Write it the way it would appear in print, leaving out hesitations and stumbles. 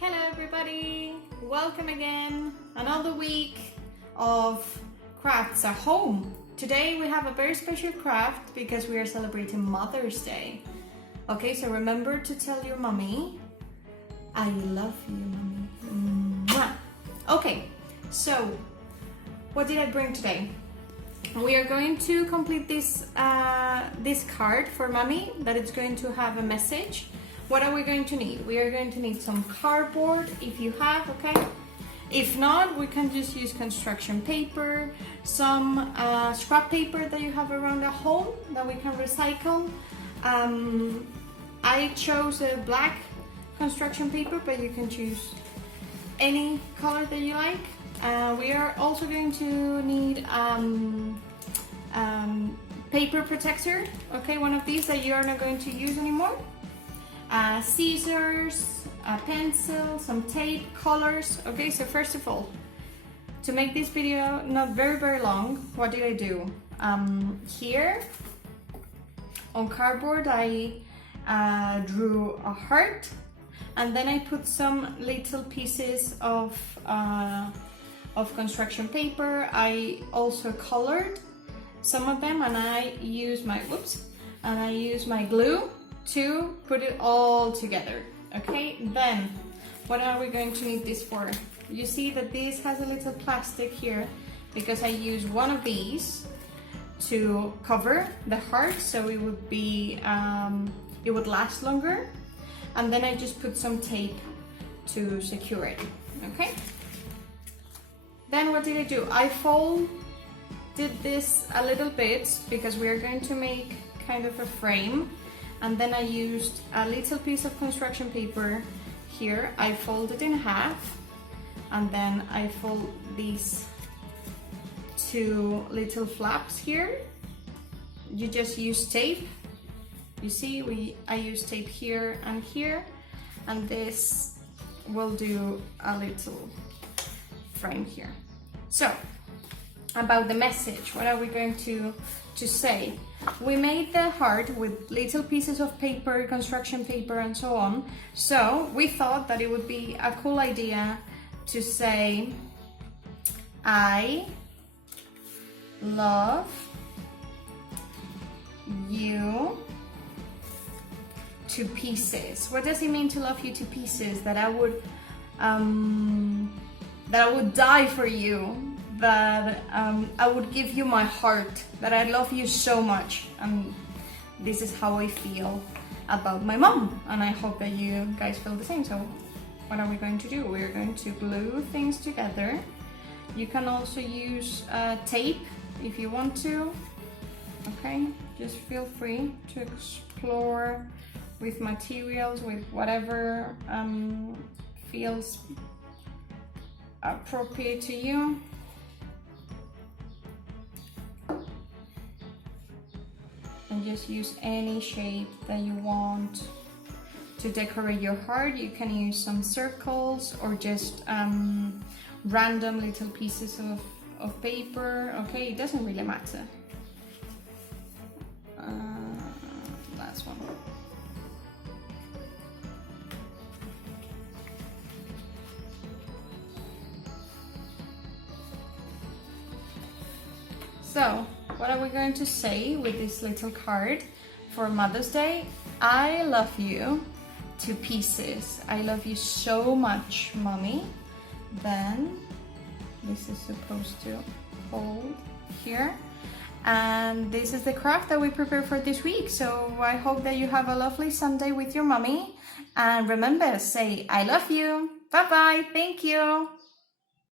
Hello everybody, welcome again. Another week of crafts at home. Today we have a very special craft because we are celebrating Mother's Day. Okay, so remember to tell your mommy, I love you, mommy. Mwah. Okay, so what did I bring today? We are going to complete this this card for mommy that it's going to have a message. What are we going to need? We are going to need some cardboard if you have, okay? If not, we can just use construction paper, some scrap paper that you have around at home that we can recycle. I chose a black construction paper, but you can choose any color that you like. We are also going to need paper protector, okay, one of these that you are not going to use anymore. Scissors, a pencil, some tape, colors. Okay, so first of all, to make this video not very long, what did I do? Here on cardboard I drew a heart, and then I put some little pieces of construction paper. I also colored some of them, and I use my glue to put it all together. Okay, then what are we going to need this for? You see that this has a little plastic here because I use one of these to cover the heart so it would be it would last longer, and then I just put some tape to secure it. Okay, then what did I do? I folded this a little bit because we are going to make kind of a frame. And then I used a little piece of construction paper here. I fold it in half, and then I fold these two little flaps here. You just use tape. You see, I use tape here, and this will do a little frame here. So, about the message, what are we going to say? We made the heart with little pieces of paper, construction paper, and so on. So we thought that it would be a cool idea to say, I love you to pieces. What does it mean to love you to pieces? That I would die for you. That I would give you my heart, that I love you so much, and this is how I feel about my mom, and I hope that you guys feel the same. So what are we going to do? We're going to glue things together. You can also use tape if you want to. Okay, just feel free to explore with materials, with whatever feels appropriate to you. And just use any shape that you want to decorate your heart. You can use some circles or just random little pieces of paper. Okay, it doesn't really matter. Last one. So, what are we going to say with this little card for Mother's Day? I love you to pieces. I love you so much, mommy. Then this is supposed to hold here. And this is the craft that we prepared for this week. So I hope that you have a lovely Sunday with your mommy. And remember, say I love you. Bye bye. Thank you.